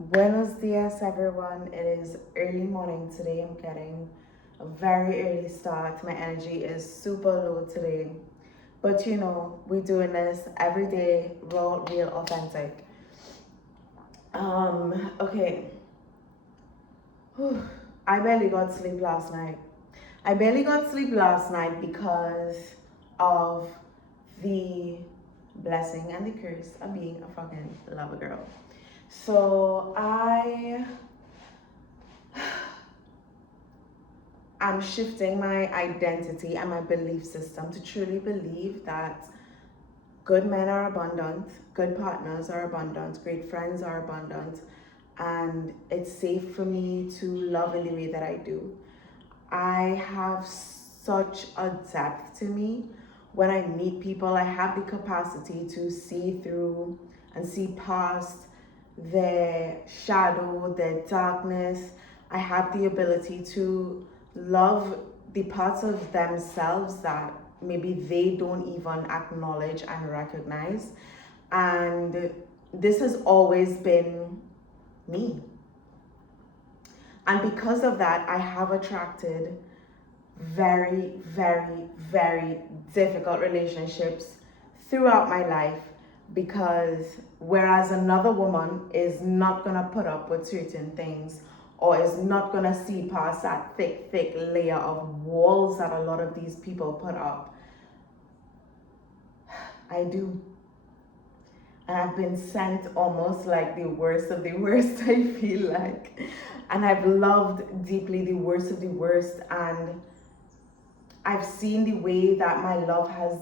Buenos dias, everyone. It is early morning today. I'm getting a very early start. My energy is super low today. But we're doing this every day, raw, real, authentic. Okay. Whew. I barely got sleep last night. I barely got sleep last night because of the blessing and the curse of being a fucking lover girl. So I'm shifting my identity and my belief system to truly believe that good men are abundant, good partners are abundant, great friends are abundant, and it's safe for me to love in the way that I do. I have such a depth to me. When I meet people, I have the capacity to see through and see past their shadow, their darkness. I have the ability to love the parts of themselves that maybe they don't even acknowledge and recognize. And this has always been me. And because of that, I have attracted very, very, very difficult relationships throughout my life because whereas another woman is not gonna put up with certain things or is not gonna see past that thick, thick layer of walls that a lot of these people put up, I do. And I've been sent almost like the worst of the worst, I feel like. And I've loved deeply the worst of the worst, and I've seen the way that my love has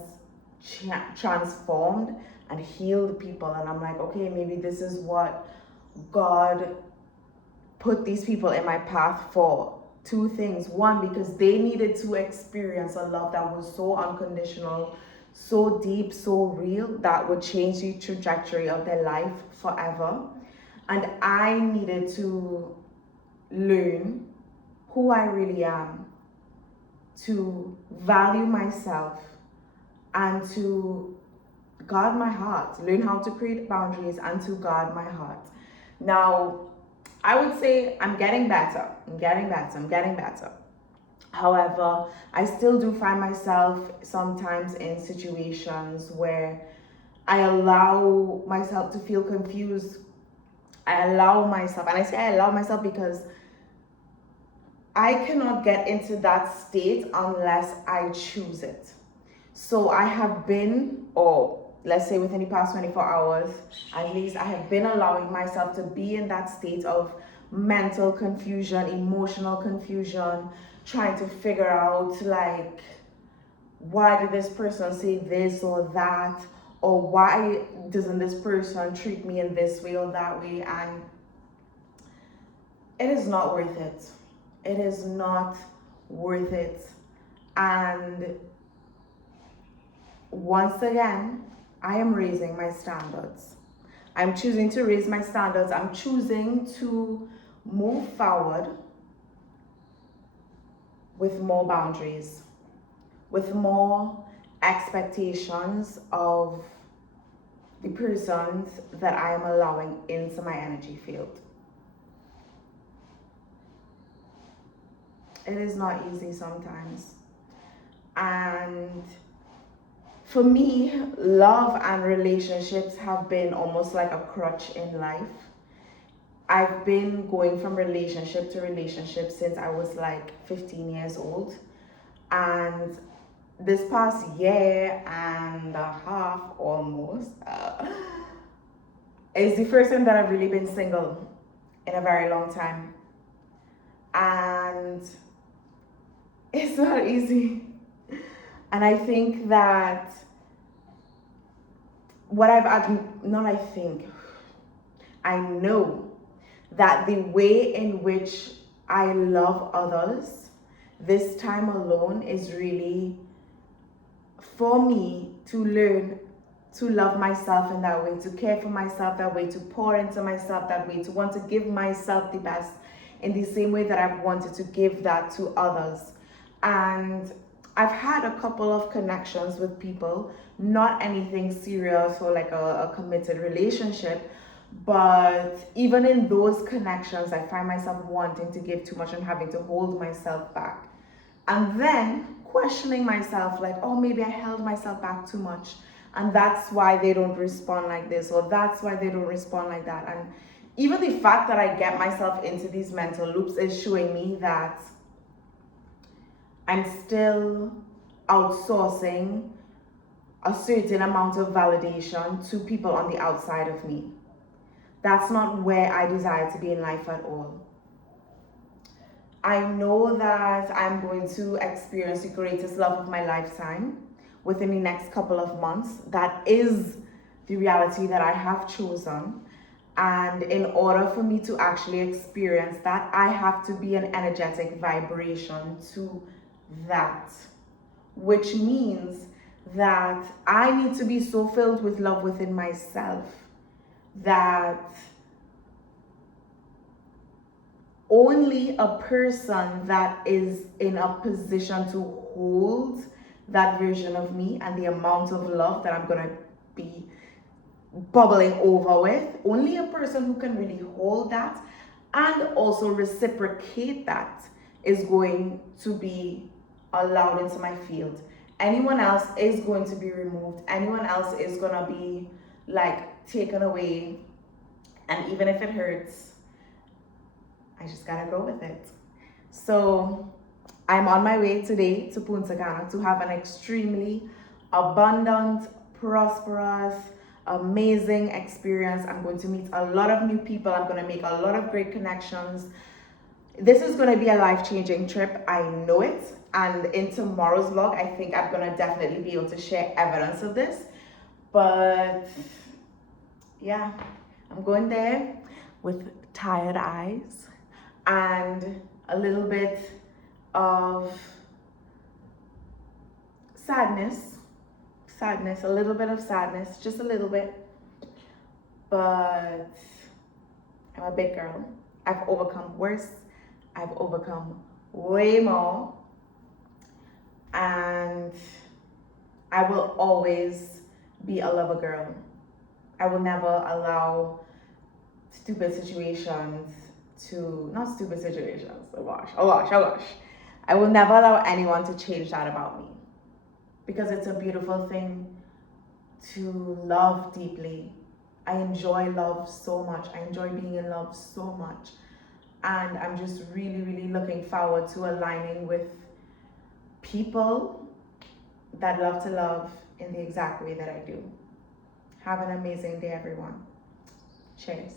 transformed and healed people, and I'm like, okay, maybe this is what God put these people in my path for. Two things. One, because they needed to experience a love that was so unconditional, so deep, so real, that would change the trajectory of their life forever. And I needed to learn who I really am, to value myself, and to guard my heart, learn how to create boundaries and to guard my heart. Now, I would say I'm getting better. I'm getting better. However, I still do find myself sometimes in situations where I allow myself to feel confused. I allow myself, and I say I allow myself because I cannot get into that state unless I choose it. So I have been, or let's say within the past 24 hours, at least I have been allowing myself to be in that state of mental confusion, emotional confusion, trying to figure out like, why did this person say this or that? Or why doesn't this person treat me in this way or that way? And it is not worth it. It is not worth it. And once again, I am raising my standards. I'm choosing to raise my standards. I'm choosing to move forward with more boundaries, with more expectations of the persons that I am allowing into my energy field. It is not easy sometimes. And for me, love and relationships have been almost like a crutch in life. I've been going from relationship to relationship since I was like 15 years old. And this past year and a half almost is the first time that I've really been single in a very long time. And it's not easy. And I think that what not I think, I know that the way in which I love others this time alone is really for me to learn to love myself in that way, to care for myself that way, to pour into myself that way, to want to give myself the best in the same way that I've wanted to give that to others. And I've had a couple of connections with people, not anything serious or like a committed relationship, But even in those connections, I find myself wanting to give too much and having to hold myself back. And then questioning myself, like, oh, maybe I held myself back too much. And that's why they don't respond like this, or that's why they don't respond like that. And even the fact that I get myself into these mental loops is showing me that I'm still outsourcing a certain amount of validation to people on the outside of me. That's not where I desire to be in life at all. I know that I'm going to experience the greatest love of my lifetime within the next couple of months. That is the reality that I have chosen. And in order for me to actually experience that, I have to be an energetic vibration to that, which means that I need to be so filled with love within myself that only a person that is in a position to hold that version of me and the amount of love that I'm going to be bubbling over with, only a person who can really hold that and also reciprocate that is going to be allowed into my field. Anyone else is going to be removed. Anyone else is going to be like taken away. And even if it hurts, I just gotta go with it. So I'm on my way today to Punta Cana to have an extremely abundant, prosperous, amazing experience. I'm going to meet a lot of new people. I'm going to make a lot of great connections. This is going to be a life-changing trip. I know it. And in tomorrow's vlog, I think I'm going to definitely be able to share evidence of this. But yeah, I'm going there with tired eyes and a little bit of sadness, a little bit of sadness, just a little bit. But I'm a big girl. I've overcome worse. I've overcome way more. And I will always be a lover girl. I will never allow stupid situations not stupid situations, oh gosh. I will never allow anyone to change that about me. Because it's a beautiful thing to love deeply. I enjoy love so much. I enjoy being in love so much. And I'm just really, really looking forward to aligning with people that love to love in the exact way that I do. Have an amazing day, everyone. Cheers.